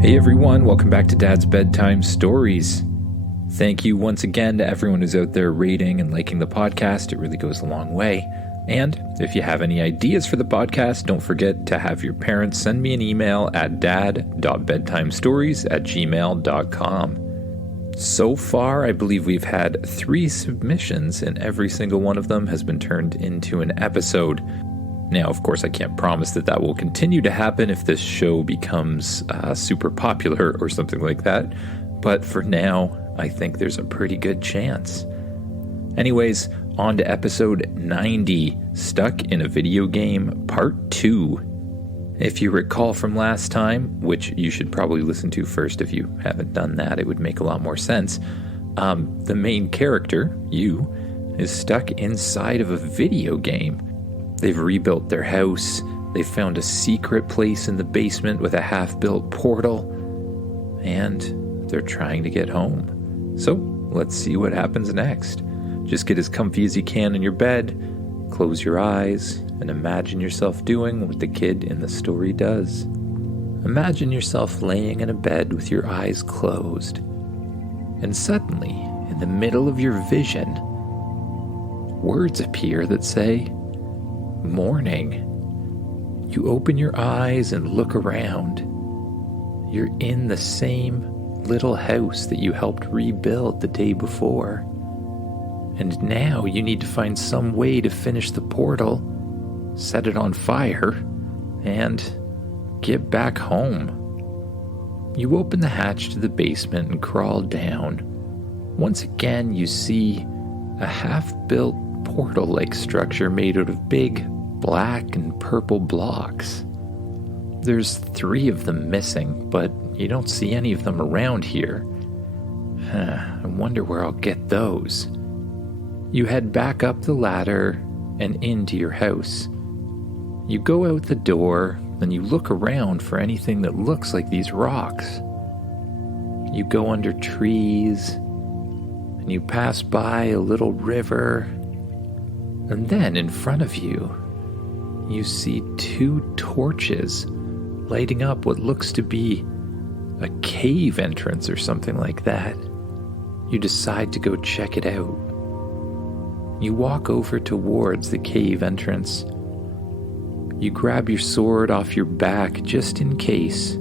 Hey everyone, welcome back to Dad's Bedtime Stories. Thank you once again to everyone who's out there rating and liking the podcast. It really goes a long way. And if you have any ideas for the podcast, don't forget to have your parents send me an email at dad.bedtimestories@gmail.com. So far, I believe we've had 3 submissions, and every single one of them has been turned into an episode. Now, of course, I can't promise that will continue to happen if this show becomes super popular or something like that, but for now, I think there's a pretty good chance. Anyways, on to episode 90, Stuck in a Video Game, Part 2. If you recall from last time, which you should probably listen to first if you haven't done that, it would make a lot more sense, the main character, you, is stuck inside of a video game. They've rebuilt their house, they found a secret place in the basement with a half-built portal, and they're trying to get home. So, let's see what happens next. Just get as comfy as you can in your bed, close your eyes, and imagine yourself doing what the kid in the story does. Imagine yourself laying in a bed with your eyes closed, and suddenly, in the middle of your vision, words appear that say, "Morning." You open your eyes and look around. You're in the same little house that you helped rebuild the day before. And now you need to find some way to finish the portal, set it on fire, and get back home. You open the hatch to the basement and crawl down. Once again, you see a half-built portal-like structure made out of big black and purple blocks. There's 3 of them missing, but you don't see any of them around here. I wonder where I'll get those. You head back up the ladder and into your house. You go out the door, and you look around for anything that looks like these rocks. You go under trees, and you pass by a little river. And then in front of you, you see 2 torches lighting up what looks to be a cave entrance or something like that. You decide to go check it out. You walk over towards the cave entrance. You grab your sword off your back just in case,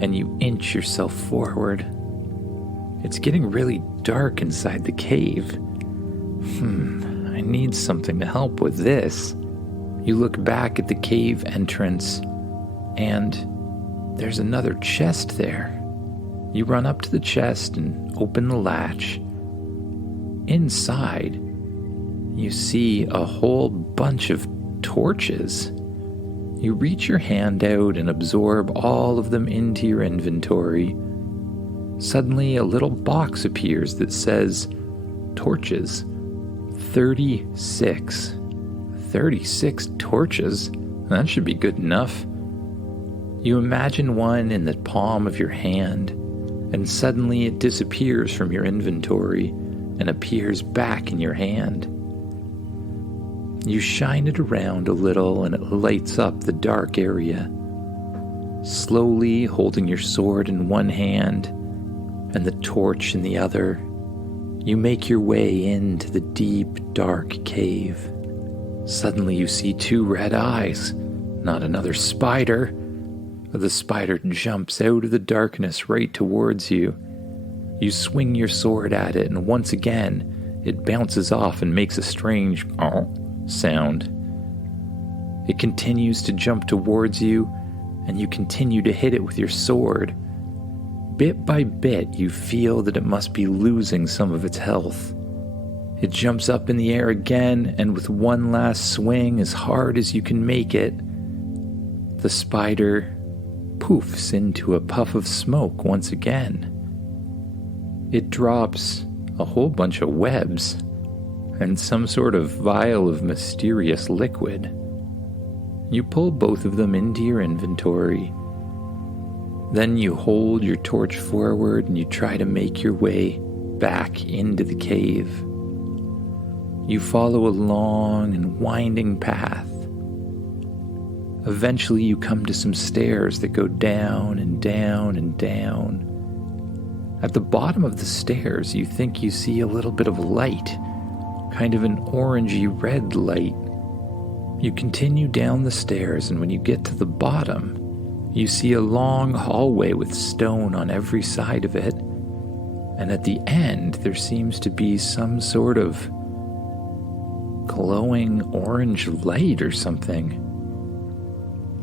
and you inch yourself forward. It's getting really dark inside the cave. I need something to help with this. You look back at the cave entrance, and there's another chest there. You run up to the chest and open the latch. Inside, you see a whole bunch of torches. You reach your hand out and absorb all of them into your inventory. Suddenly, a little box appears that says, "Torches. 36. 36 torches? That should be good enough." You imagine one in the palm of your hand, and suddenly it disappears from your inventory and appears back in your hand. You shine it around a little and it lights up the dark area. Slowly holding your sword in one hand and the torch in the other, you make your way into the deep, dark cave. Suddenly you see 2 red eyes, not another spider. The spider jumps out of the darkness right towards you. You swing your sword at it, and once again, it bounces off and makes a strange sound. It continues to jump towards you, and you continue to hit it with your sword. Bit by bit, you feel that it must be losing some of its health. It jumps up in the air again, and with one last swing, as hard as you can make it, the spider poofs into a puff of smoke once again. It drops a whole bunch of webs and some sort of vial of mysterious liquid. You pull both of them into your inventory. Then you hold your torch forward and you try to make your way back into the cave. You follow a long and winding path. Eventually you come to some stairs that go down and down and down. At the bottom of the stairs, you think you see a little bit of light, kind of an orangey red light. You continue down the stairs, and when you get to the bottom, you see a long hallway with stone on every side of it, and at the end there seems to be some sort of glowing orange light or something.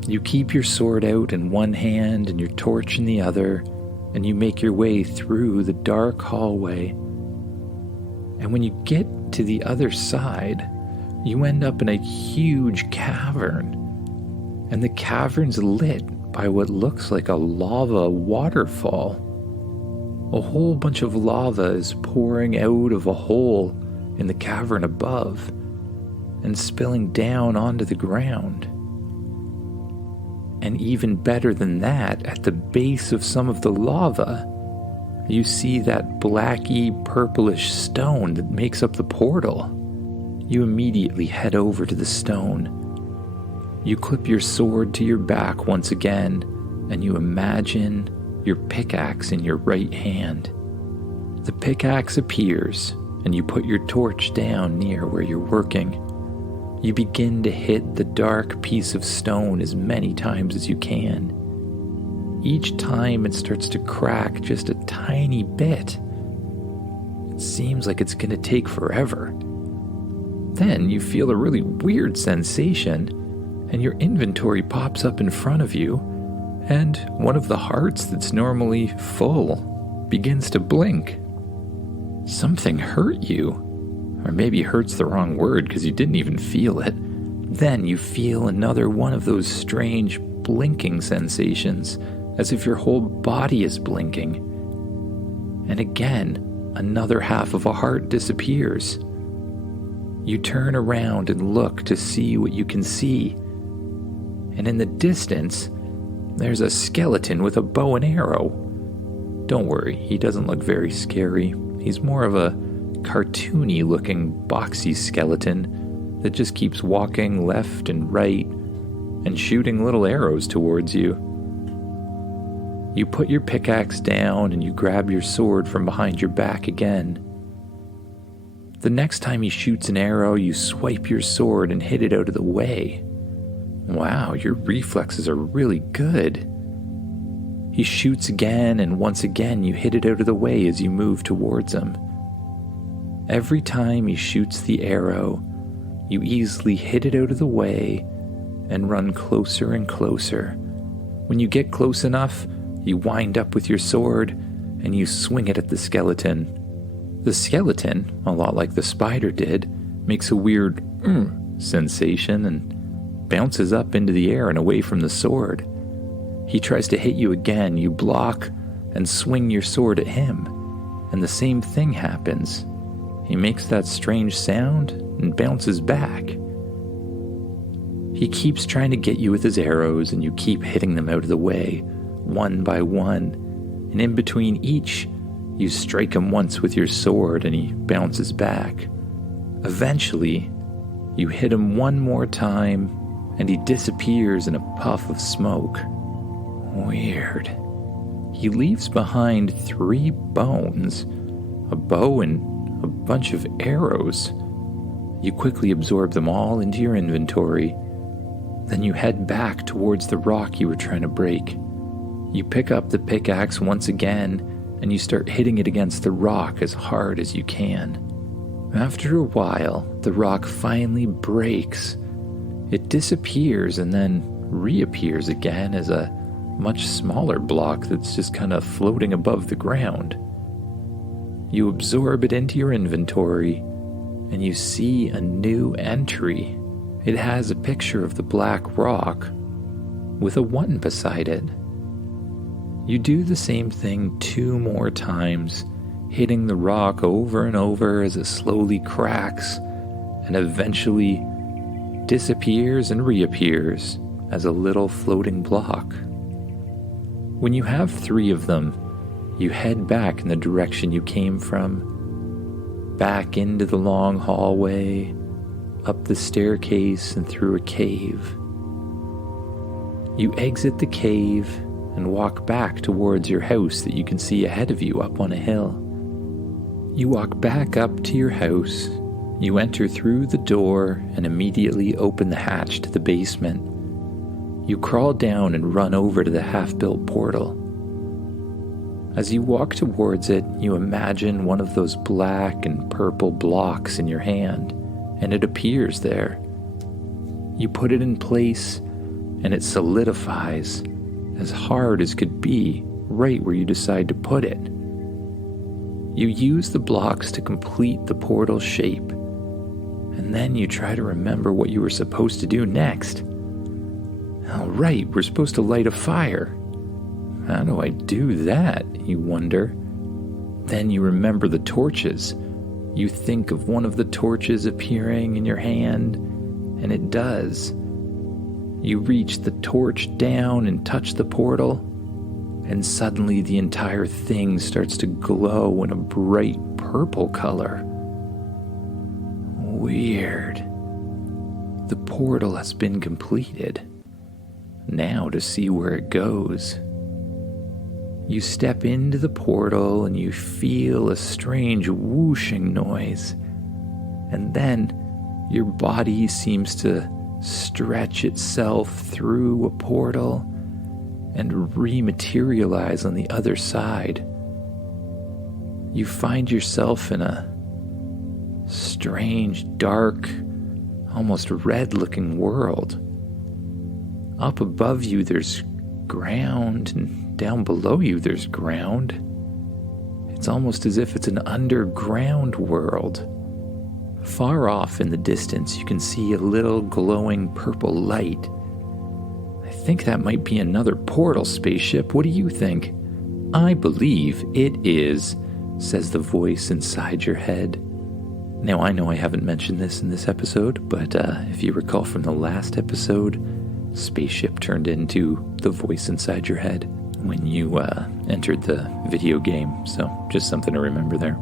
You keep your sword out in one hand and your torch in the other, and you make your way through the dark hallway. And when you get to the other side, you end up in a huge cavern, and the cavern's lit by what looks like a lava waterfall. A whole bunch of lava is pouring out of a hole in the cavern above and spilling down onto the ground. And even better than that, at the base of some of the lava, you see that blacky, purplish stone that makes up the portal. You immediately head over to the stone. You clip your sword to your back once again, and you imagine your pickaxe in your right hand. The pickaxe appears, and you put your torch down near where you're working. You begin to hit the dark piece of stone as many times as you can. Each time it starts to crack just a tiny bit. It seems like it's going to take forever. Then you feel a really weird sensation, and your inventory pops up in front of you, and one of the hearts that's normally full begins to blink. Something hurt you. Or maybe hurt's the wrong word because you didn't even feel it. Then you feel another one of those strange blinking sensations, as if your whole body is blinking. And again, another half of a heart disappears. You turn around and look to see what you can see. And in the distance, there's a skeleton with a bow and arrow. Don't worry, he doesn't look very scary. He's more of a cartoony-looking, boxy skeleton that just keeps walking left and right and shooting little arrows towards you. You put your pickaxe down and you grab your sword from behind your back again. The next time he shoots an arrow, you swipe your sword and hit it out of the way. Wow, your reflexes are really good. He shoots again, and once again you hit it out of the way as you move towards him. Every time he shoots the arrow, you easily hit it out of the way and run closer and closer. When you get close enough, you wind up with your sword and you swing it at the skeleton. The skeleton, a lot like the spider did, makes a weird sensation and bounces up into the air and away from the sword. He tries to hit you again. You block and swing your sword at him, and the same thing happens. He makes that strange sound and bounces back. He keeps trying to get you with his arrows, and you keep hitting them out of the way, one by one, and in between each, you strike him once with your sword and he bounces back. Eventually, you hit him one more time, and he disappears in a puff of smoke. Weird. He leaves behind 3 bones, a bow and a bunch of arrows. You quickly absorb them all into your inventory. Then you head back towards the rock you were trying to break. You pick up the pickaxe once again, and you start hitting it against the rock as hard as you can. After a while, the rock finally breaks. It disappears and then reappears again as a much smaller block that's just kind of floating above the ground. You absorb it into your inventory, and you see a new entry. It has a picture of the black rock with a 1 beside it. You do the same thing 2 more times, hitting the rock over and over as it slowly cracks and eventually disappears and reappears as a little floating block. When you have 3 of them, you head back in the direction you came from, back into the long hallway, up the staircase and through a cave. You exit the cave and walk back towards your house that you can see ahead of you up on a hill. You walk back up to your house. You enter through the door and immediately open the hatch to the basement. You crawl down and run over to the half-built portal. As you walk towards it, you imagine one of those black and purple blocks in your hand, and it appears there. You put it in place, and it solidifies as hard as could be right where you decide to put it. You use the blocks to complete the portal shape, and then you try to remember what you were supposed to do next. Oh, right, we're supposed to light a fire. How do I do that, you wonder? Then you remember the torches. You think of one of the torches appearing in your hand, and it does. You reach the torch down and touch the portal, and suddenly the entire thing starts to glow in a bright purple color. Weird. The portal has been completed. Now to see where it goes. You step into the portal and you feel a strange whooshing noise. And then your body seems to stretch itself through a portal and rematerialize on the other side. You find yourself in a strange, dark, almost red-looking world. Up above you there's ground, and down below you there's ground. It's almost as if it's an underground world. Far off in the distance you can see a little glowing purple light. I think that might be another portal spaceship. What do you think? I believe it is, says the voice inside your head. Now I know I haven't mentioned this in this episode, but if you recall from the last episode, spaceship turned into the voice inside your head when you entered the video game, so just something to remember there.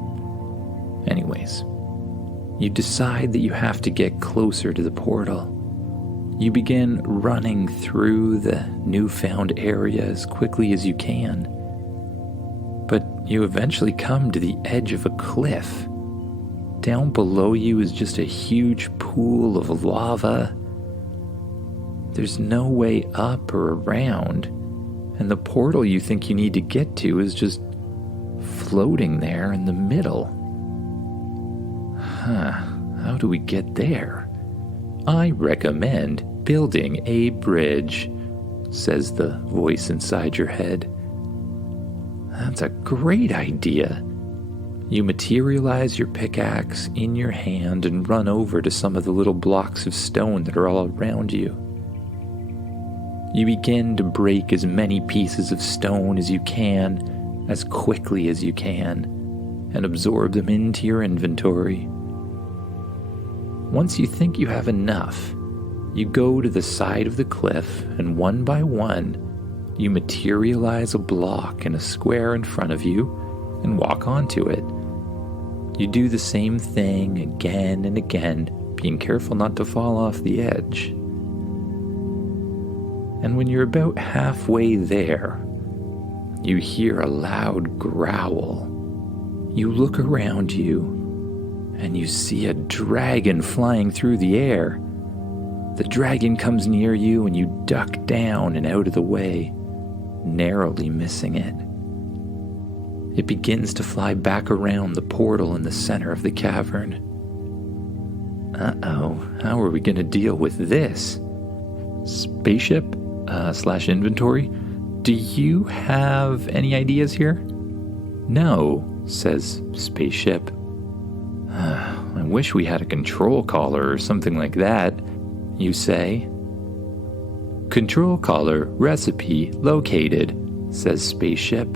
Anyways, you decide that you have to get closer to the portal. You begin running through the newfound area as quickly as you can, but you eventually come to the edge of a cliff. Down below you is just a huge pool of lava. There's no way up or around, and the portal you think you need to get to is just floating there in the middle. How do we get there? I recommend building a bridge, says the voice inside your head. That's a great idea. You materialize your pickaxe in your hand and run over to some of the little blocks of stone that are all around you. You begin to break as many pieces of stone as you can, as quickly as you can, and absorb them into your inventory. Once you think you have enough, you go to the side of the cliff, and one by one, you materialize a block in a square in front of you and walk onto it. You do the same thing again and again, being careful not to fall off the edge. And when you're about halfway there, you hear a loud growl. You look around you, and you see a dragon flying through the air. The dragon comes near you, and you duck down and out of the way, narrowly missing it. It begins to fly back around the portal in the center of the cavern. Uh-oh, how are we going to deal with this? Spaceship / inventory? Do you have any ideas here? No, says Spaceship. I wish we had a control collar or something like that, you say. Control collar recipe located, says Spaceship.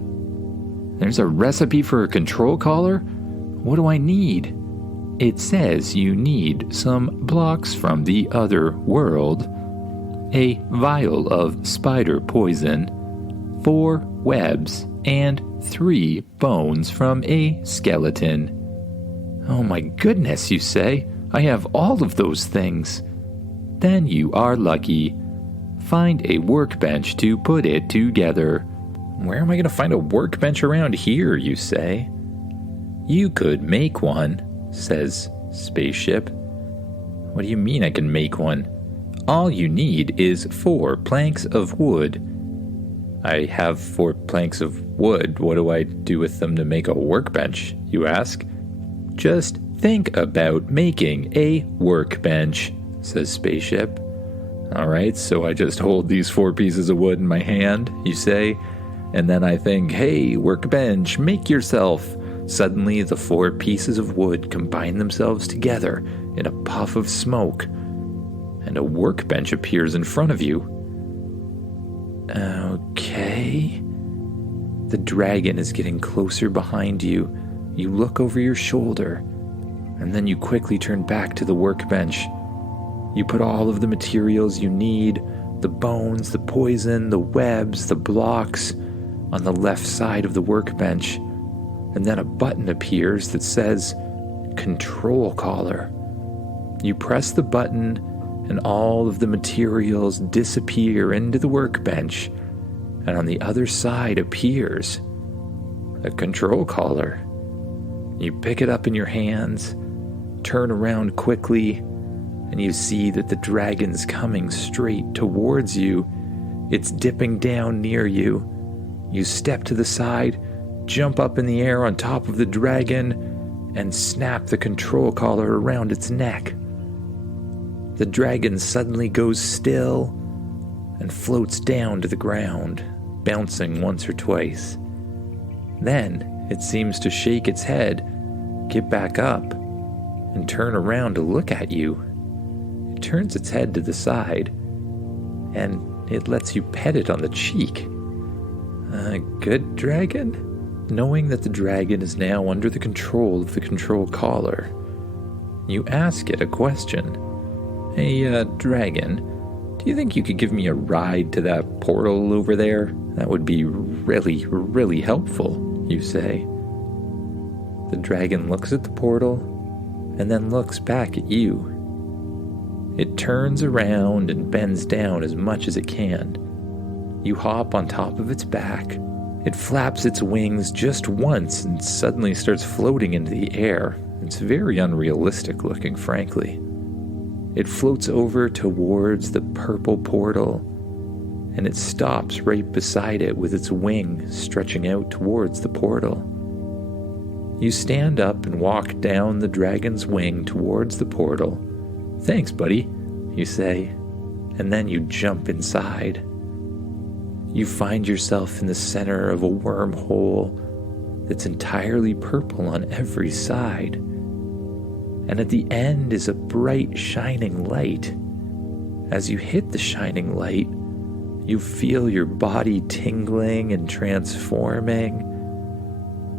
There's a recipe for a control collar? What do I need? It says you need some blocks from the other world, a vial of spider poison, 4 webs, and 3 bones from a skeleton. Oh my goodness, you say. I have all of those things. Then you are lucky. find a workbench to put it together. Where am I going to find a workbench around here, you say? You could make one, says Spaceship. What do you mean I can make one? All you need is 4 planks of wood. I have 4 planks of wood. What do I do with them to make a workbench, you ask? Just think about making a workbench, says Spaceship. All right, so I just hold these 4 pieces of wood in my hand, you say, and then I think, hey, workbench, make yourself. Suddenly, the 4 pieces of wood combine themselves together in a puff of smoke, and a workbench appears in front of you. Okay. The dragon is getting closer behind you. You look over your shoulder, and then you quickly turn back to the workbench. You put all of the materials you need, the bones, the poison, the webs, the blocks, on the left side of the workbench, and then a button appears that says Control Collar. You press the button, and all of the materials disappear into the workbench, and on the other side appears a control collar. You pick it up in your hands, turn around quickly, and you see that the dragon's coming straight towards you. It's dipping down near you. You step to the side, jump up in the air on top of the dragon, and snap the control collar around its neck. The dragon suddenly goes still and floats down to the ground, bouncing once or twice. Then it seems to shake its head, get back up, and turn around to look at you. It turns its head to the side, and it lets you pet it on the cheek. Good dragon? Knowing that the dragon is now under the control of the control collar, you ask it a question. Hey, dragon, do you think you could give me a ride to that portal over there? That would be really, really helpful, you say. The dragon looks at the portal and then looks back at you. It turns around and bends down as much as it can. You hop on top of its back. It flaps its wings just once and suddenly starts floating into the air. It's very unrealistic looking, frankly. It floats over towards the purple portal, and it stops right beside it with its wing stretching out towards the portal. You stand up and walk down the dragon's wing towards the portal. Thanks, buddy, you say, and then you jump inside. You find yourself in the center of a wormhole that's entirely purple on every side. And at the end is a bright, shining light. As you hit the shining light, you feel your body tingling and transforming.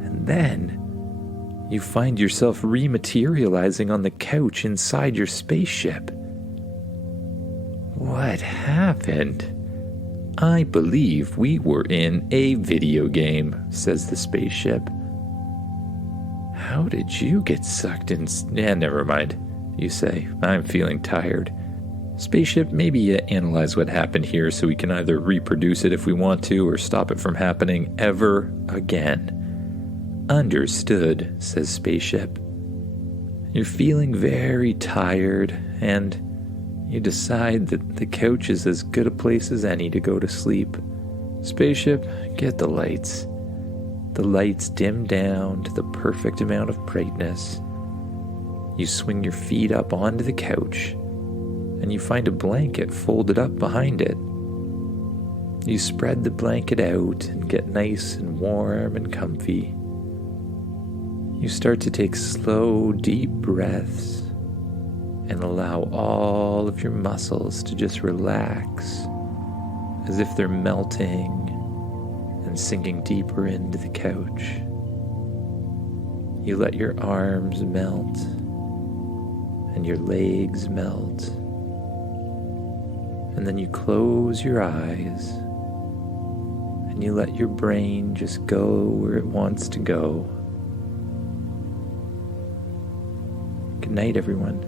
And then you find yourself rematerializing on the couch inside your spaceship. What happened? I believe we were in a video game, says the spaceship. How did you get sucked in? Never mind, you say. I'm feeling tired. Spaceship, maybe analyze what happened here so we can either reproduce it if we want to or stop it from happening ever again. Understood, says Spaceship. You're feeling very tired, and you decide that the couch is as good a place as any to go to sleep. Spaceship, get the lights. The lights dim down to the perfect amount of brightness. You swing your feet up onto the couch, and you find a blanket folded up behind it. You spread the blanket out and get nice and warm and comfy. You start to take slow, deep breaths and allow all of your muscles to just relax as if they're melting and sinking deeper into the couch. You let your arms melt and your legs melt, and then you close your eyes and you let your brain just go where it wants to go. Good night, everyone.